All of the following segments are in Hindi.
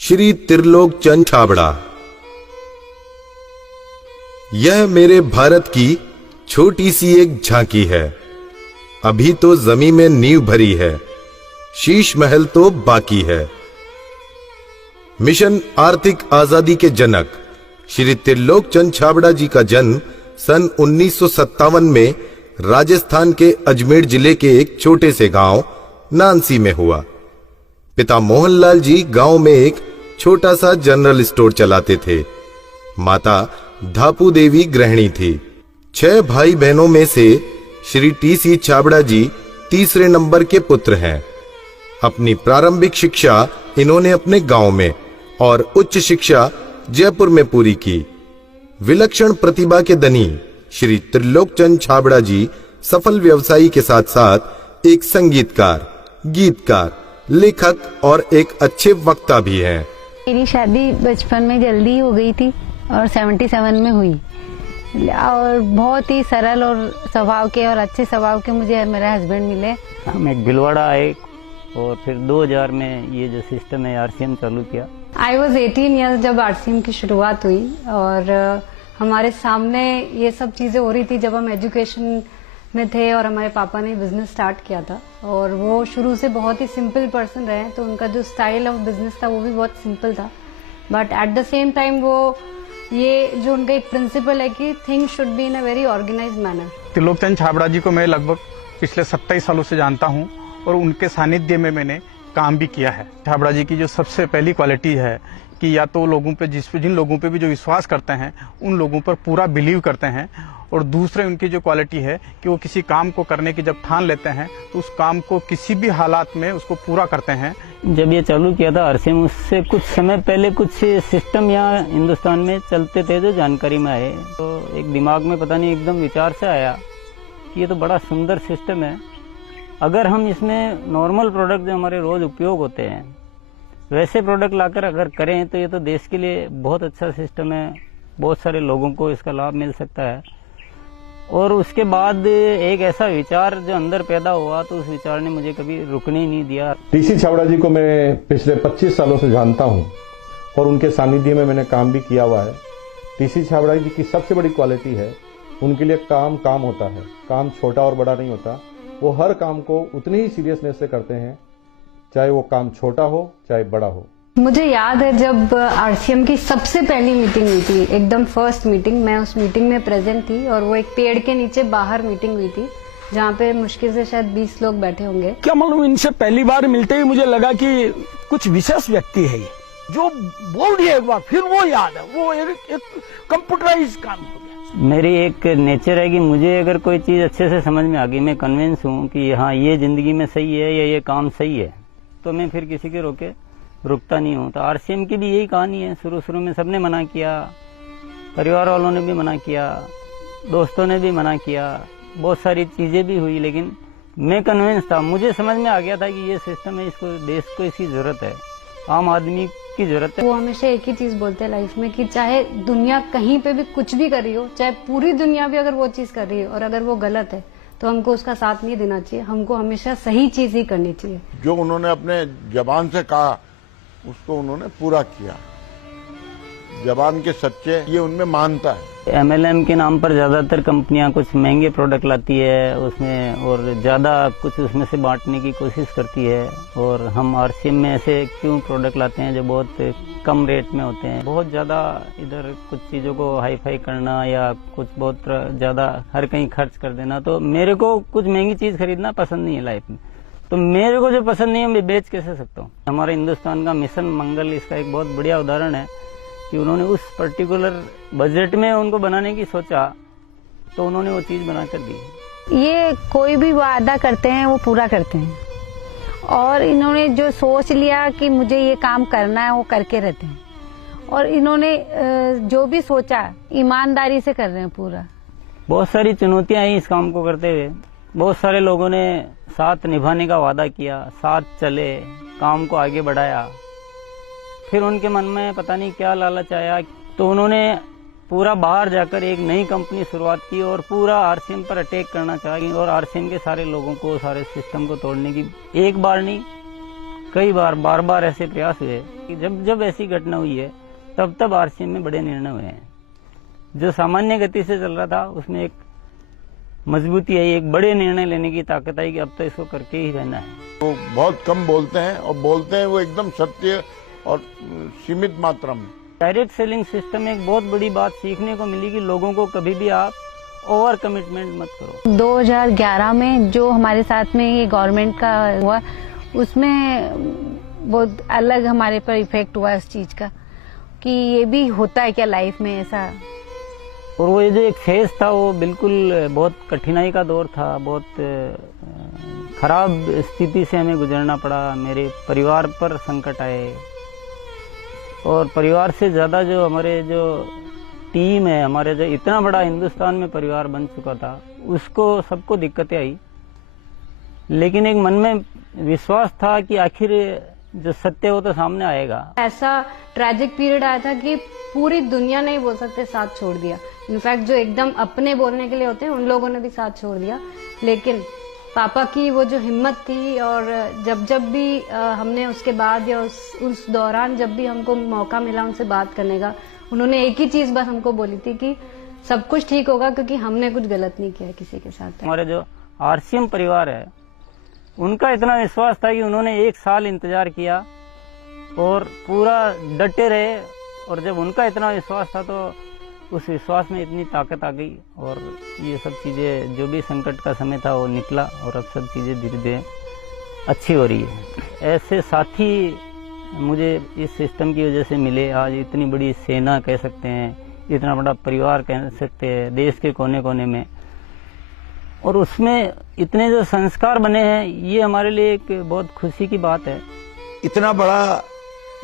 श्री त्रिलोक चंद छाबड़ा। यह मेरे भारत की छोटी सी एक झांकी है। अभी तो जमीन में नींव भरी है, शीश महल तो बाकी है। मिशन आर्थिक आजादी के जनक श्री त्रिलोक चंद छाबड़ा जी का जन्म सन 1957 में राजस्थान के अजमेर जिले के एक छोटे से गांव नानसी में हुआ। पिता मोहनलाल जी गांव में एक छोटा सा जनरल स्टोर चलाते थे। माता धापू देवी गृहिणी थी। 6 भाई बहनों में से श्री टी.सी. छाबड़ा जी तीसरे नंबर के पुत्र हैं। अपनी प्रारंभिक शिक्षा इन्होंने अपने गांव में और उच्च शिक्षा जयपुर में पूरी की। विलक्षण प्रतिभा के धनी श्री त्रिलोक चंद छाबड़ा जी सफल व्यवसायी के साथ साथ एक संगीतकार, गीतकार, लेखक और एक अच्छे वक्ता भी हैं। मेरी शादी बचपन में जल्दी हो गई थी और 77 में हुई और बहुत ही सरल और स्वभाव के और अच्छे स्वभाव के मुझे मेरे हस्बैंड मिले। हम एक भिलवाड़ा आए और फिर 2000 में ये जो सिस्टम है आरसीएम चालू किया। आई वॉज 18 ईयर्स जब आरसीएम की शुरुआत हुई और हमारे सामने ये सब चीजें हो रही थी जब हम एजुकेशन में थे और हमारे पापा ने बिजनेस स्टार्ट किया था और वो शुरू से बहुत ही सिंपल पर्सन रहे, तो उनका जो स्टाइल ऑफ बिजनेस था वो भी बहुत सिंपल था। But at the same time वो ये जो उनका एक प्रिंसिपल है कि things should be in a very organized manner. Trilok Chand Chhabra ji को मैं लगभग पिछले 27 सालों से जानता हूं और उनके सानिध्य में मैंने काम भी किया है। छाबड़ा जी की जो सबसे पहली क्वालिटी है कि या तो लोगों पे जिन लोगों पे भी जो विश्वास करते हैं उन लोगों पर पूरा बिलीव करते हैं, और दूसरे उनकी जो क्वालिटी है कि वो किसी काम को करने की जब ठान लेते हैं तो उस काम को किसी भी हालात में उसको पूरा करते हैं। जब ये चालू किया था आरसीएम, उससे कुछ समय पहले कुछ सिस्टम यहाँ हिंदुस्तान में चलते थे जो जानकारी में आए, तो एक दिमाग में पता नहीं एकदम विचार से आया कि ये तो बड़ा सुंदर सिस्टम है। अगर हम इसमें नॉर्मल प्रोडक्ट जो हमारे रोज उपयोग होते हैं वैसे प्रोडक्ट लाकर अगर करें तो ये तो देश के लिए बहुत अच्छा सिस्टम है, बहुत सारे लोगों को इसका लाभ मिल सकता है। और उसके बाद एक ऐसा विचार जो अंदर पैदा हुआ तो उस विचार ने मुझे कभी रुकने ही नहीं दिया। टी.सी. छाबड़ा जी को मैं पिछले 25 सालों से जानता हूं और उनके सानिध्य में मैंने काम भी किया हुआ है। टी.सी. छाबड़ा जी की सबसे बड़ी क्वालिटी है उनके लिए काम होता है। काम छोटा और बड़ा नहीं होता, वो हर काम को उतनी ही सीरियसनेस से करते हैं, चाहे वो काम छोटा हो चाहे बड़ा हो। मुझे याद है जब आरसीएम की सबसे पहली मीटिंग हुई थी, एकदम फर्स्ट मीटिंग, मैं उस मीटिंग में प्रेजेंट थी और वो एक पेड़ के नीचे बाहर मीटिंग हुई थी जहाँ पे मुश्किल से शायद 20 लोग बैठे होंगे। क्या मालूम, इनसे पहली बार मिलते ही मुझे लगा कि कुछ विशेष व्यक्ति है जो बोल दिया एक बार फिर वो याद है, वो एक कंप्यूटराइज काम हो गया। मेरी एक नेचर है कि मुझे अगर कोई चीज अच्छे से समझ में आ गई, मैं कन्विंस हूँ कि हाँ ये जिंदगी में सही है या ये काम सही है, तो मैं फिर किसी के रोके रुकता नहीं हूँ। तो आरसीएम की भी यही कहानी है। शुरू में सबने मना किया, परिवार वालों ने भी मना किया, दोस्तों ने भी मना किया, बहुत सारी चीजें भी हुई, लेकिन मैं कन्विंस था, मुझे समझ में आ गया था कि ये सिस्टम है, इसको देश को इसकी जरूरत है, आम आदमी की जरूरत है। वो हमेशा एक ही चीज बोलते हैं लाइफ में कि चाहे दुनिया कहीं पे भी कुछ भी कर रही हो, चाहे पूरी दुनिया भी अगर वो चीज कर रही है और अगर वो गलत है तो हमको उसका साथ नहीं देना चाहिए, हमको हमेशा सही चीज ही करनी चाहिए। जो उन्होंने अपने जबान से कहा उसको उन्होंने पूरा किया। जबान के सच्चे ये उनमें मानता है। एमएलएम के नाम पर ज्यादातर कंपनियां कुछ महंगे प्रोडक्ट लाती है उसमें और ज्यादा कुछ उसमें से बांटने की कोशिश करती है, और हम आरसीएम में ऐसे क्यों प्रोडक्ट लाते हैं जो बहुत कम रेट में होते हैं। बहुत ज्यादा इधर कुछ चीजों को हाई फाई करना या कुछ बहुत ज्यादा हर कहीं खर्च कर देना, तो मेरे को कुछ महंगी चीज खरीदना पसंद नहीं है लाइफ में। तो मेरे को जो पसंद नहीं है मैं बेच कैसे सकता हूँ। हमारे हिंदुस्तान का मिशन मंगल इसका एक बहुत बढ़िया उदाहरण है कि उन्होंने उस पर्टिकुलर बजट में उनको बनाने की सोचा तो उन्होंने वो चीज बना कर दी। ये कोई भी वादा करते हैं वो पूरा करते हैं और इन्होंने जो सोच लिया कि मुझे ये काम करना है वो करके रहते हैं, और इन्होंने जो भी सोचा ईमानदारी से कर रहे हैं पूरा। बहुत सारी चुनौतियां आई इस काम को करते हुए। बहुत सारे लोगों ने साथ निभाने का वादा किया, साथ चले, काम को आगे बढ़ाया, फिर उनके मन में पता नहीं क्या लालच आया तो उन्होंने पूरा बाहर जाकर एक नई कंपनी शुरुआत की और पूरा आरसीएम पर अटैक करना चाहिए और आरसीएम के सारे लोगों को, सारे सिस्टम को तोड़ने की एक बार नहीं कई बार बार बार ऐसे प्रयास हुए कि जब ऐसी घटना हुई है तब आरसीएम में बड़े निर्णय हुए हैं। जो सामान्य गति से चल रहा था उसमें एक मजबूती आई, एक बड़े निर्णय लेने की ताकत आई कि अब तो इसको करके ही रहना है। वो बहुत कम बोलते हैं और बोलते हैं वो एकदम सत्य और सीमित मात्रा में। डायरेक्ट सेलिंग सिस्टम में एक बहुत बड़ी बात सीखने को मिली कि लोगों को कभी भी आप ओवर कमिटमेंट मत करो। 2011 में जो हमारे साथ में ये गवर्नमेंट का हुआ उसमें बहुत अलग हमारे पर इफेक्ट हुआ इस चीज का कि ये भी होता है क्या लाइफ में ऐसा। और वो ये जो एक फेज था वो बिल्कुल बहुत कठिनाई का दौर था, बहुत खराब स्थिति से हमें गुजरना पड़ा। मेरे परिवार पर संकट आए और परिवार से ज्यादा जो हमारे जो टीम है, हमारे जो इतना बड़ा हिंदुस्तान में परिवार बन चुका था, उसको सबको दिक्कतें आई। लेकिन एक मन में विश्वास था कि आखिर जो सत्य हो तो सामने आएगा। ऐसा ट्रैजिक पीरियड आया था कि पूरी दुनिया ने ही बोल सकते साथ छोड़ दिया। इनफैक्ट जो एकदम अपने बोलने के लिए होते हैं उन लोगों ने भी साथ छोड़ दिया। लेकिन पापा की वो जो हिम्मत थी और जब भी हमने उसके बाद या उस दौरान जब भी हमको मौका मिला उनसे बात करने का, उन्होंने एक ही चीज बस हमको बोली थी कि सब कुछ ठीक होगा क्योंकि हमने कुछ गलत नहीं किया किसी के साथ। हमारे जो आरसीएम परिवार है उनका इतना विश्वास था कि उन्होंने 1 साल इंतजार किया और पूरा डटे रहे। और जब उनका इतना विश्वास था तो उस विश्वास में इतनी ताकत आ गई और ये सब चीज़ें, जो भी संकट का समय था वो निकला और अब सब चीज़ें धीरे धीरे अच्छी हो रही है। ऐसे साथी मुझे इस सिस्टम की वजह से मिले। आज इतनी बड़ी सेना कह सकते हैं, इतना बड़ा परिवार कह सकते हैं देश के कोने कोने में, और उसमें इतने जो संस्कार बने हैं, ये हमारे लिए एक बहुत खुशी की बात है। इतना बड़ा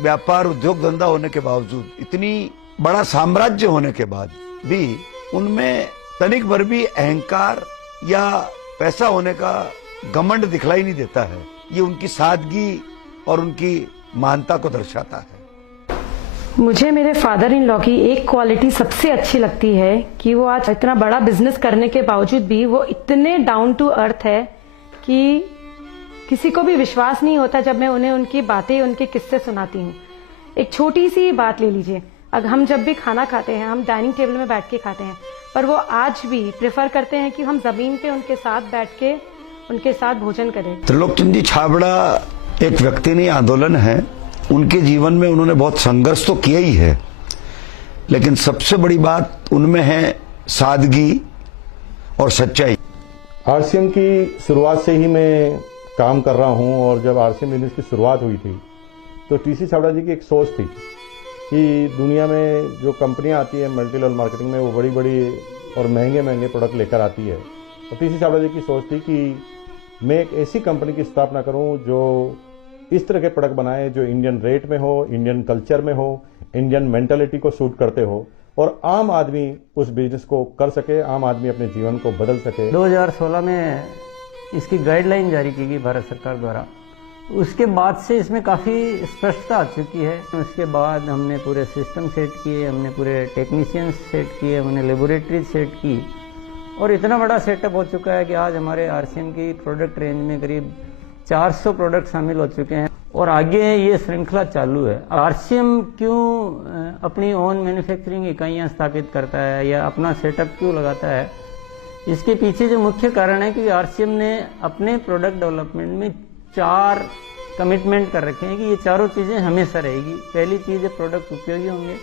व्यापार उद्योग धंधा होने के बावजूद, इतनी बड़ा साम्राज्य होने के बाद भी उनमें तनिक भर भी अहंकार या पैसा होने का घमंड दिखलाई नहीं देता है। ये उनकी सादगी और उनकी महानता को दर्शाता है। मुझे मेरे फादर इन लॉ की एक क्वालिटी सबसे अच्छी लगती है कि वो आज इतना बड़ा बिजनेस करने के बावजूद भी वो इतने डाउन टू अर्थ है कि किसी को भी विश्वास नहीं होता जब मैं उन्हें उनकी बातें, उनके किस्से सुनाती हूँ। एक छोटी सी बात ले लीजिए, अगर हम जब भी खाना खाते हैं हम डाइनिंग टेबल में बैठ के खाते हैं, पर वो आज भी प्रेफर करते हैं कि हम जमीन पे उनके साथ बैठ के उनके साथ भोजन करें। त्रिलोकचंद जी छाबड़ा एक व्यक्ति नहीं, आंदोलन है। उनके जीवन में उन्होंने बहुत संघर्ष तो किया ही है, लेकिन सबसे बड़ी बात उनमें है सादगी और सच्चाई। आरसीएम की शुरुआत से ही मैं काम कर रहा हूं और जब आरसीएम बिजनेस की शुरुआत हुई थी तो टीसी छाबड़ा जी की एक सोच थी कि दुनिया में जो कंपनियां आती है मल्टी लेवल मार्केटिंग में, वो बड़ी बड़ी और महंगे महंगे प्रोडक्ट लेकर आती है। तो टीसी छाबड़ा जी की सोच थी कि मैं एक ऐसी कंपनी की स्थापना करूं जो इस तरह के प्रोडक्ट बनाए जो इंडियन रेट में हो, इंडियन कल्चर में हो, इंडियन मेंटालिटी को सूट करते हो और आम आदमी उस बिजनेस को कर सके, आम आदमी अपने जीवन को बदल सके। 2016 में इसकी गाइडलाइन जारी की गई भारत सरकार द्वारा। उसके बाद से इसमें काफ़ी स्पष्टता आ चुकी है। उसके बाद हमने पूरे सिस्टम सेट किए, हमने पूरे टेक्नीशियंस सेट किए, हमने लेबोरेटरी सेट की और इतना बड़ा सेटअप हो चुका है कि आज हमारे आरसीएम की प्रोडक्ट रेंज में करीब 400 प्रोडक्ट शामिल हो चुके हैं और आगे ये श्रृंखला चालू है। आरसीएम क्यों अपनी ओन मैन्युफैक्चरिंग इकाइयां स्थापित करता है या अपना सेटअप क्यों लगाता है, इसके पीछे जो मुख्य कारण है कि आरसीएम ने अपने प्रोडक्ट डेवलपमेंट में 4 कमिटमेंट कर रखे हैं कि ये चारों चीज़ें हमेशा रहेगी। पहली चीज़ है प्रोडक्ट उपयोगी होंगे,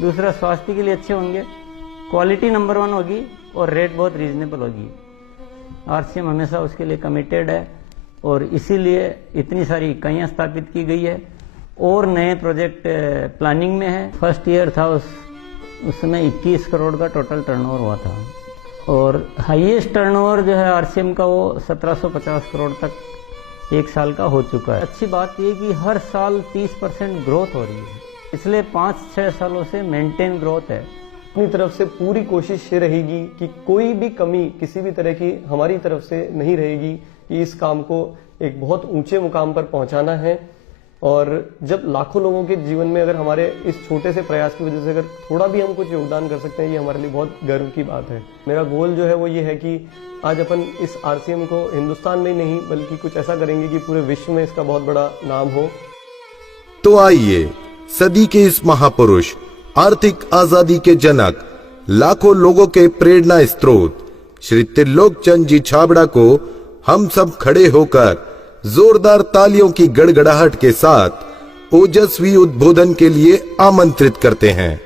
दूसरा स्वास्थ्य के लिए अच्छे होंगे, क्वालिटी नंबर 1 होगी और रेट बहुत रीजनेबल होगी। आरसीएम हमेशा उसके लिए कमिटेड है और इसीलिए इतनी सारी इकाइयाँ स्थापित की गई है और नए प्रोजेक्ट प्लानिंग में है। फर्स्ट ईयर था उस समय 21 करोड़ का टोटल टर्नओवर हुआ था और हाईएस्ट टर्नओवर जो है आरसीएम का वो 1750 करोड़ तक एक साल का हो चुका है। अच्छी बात ये कि हर साल 30% ग्रोथ हो रही है, पिछले 5-6 सालों से मेंटेन ग्रोथ है। अपनी तरफ से पूरी कोशिश ये रहेगी कि कोई भी कमी किसी भी तरह की हमारी तरफ से नहीं रहेगी कि इस काम को एक बहुत ऊंचे मुकाम पर पहुंचाना है। और जब लाखों लोगों के जीवन में अगर हमारे इस छोटे से प्रयास की वजह से अगर थोड़ा भी हम कुछ योगदान कर सकते हैं, ये हमारे लिए बहुत गर्व की बात है। मेरा गोल जो है वो ये है कि आज अपन इस आरसीएम को हिंदुस्तान में नहीं बल्कि कुछ ऐसा करेंगे कि पूरे विश्व में इसका बहुत बड़ा नाम हो। तो आइए सदी के इस महापुरुष, आर्थिक आजादी के जनक, लाखों लोगों के प्रेरणा स्रोत श्री त्रिलोक चंद जी छाबड़ा को हम सब खड़े होकर जोरदार तालियों की गड़गड़ाहट के साथ ओजस्वी उद्बोधन के लिए आमंत्रित करते हैं।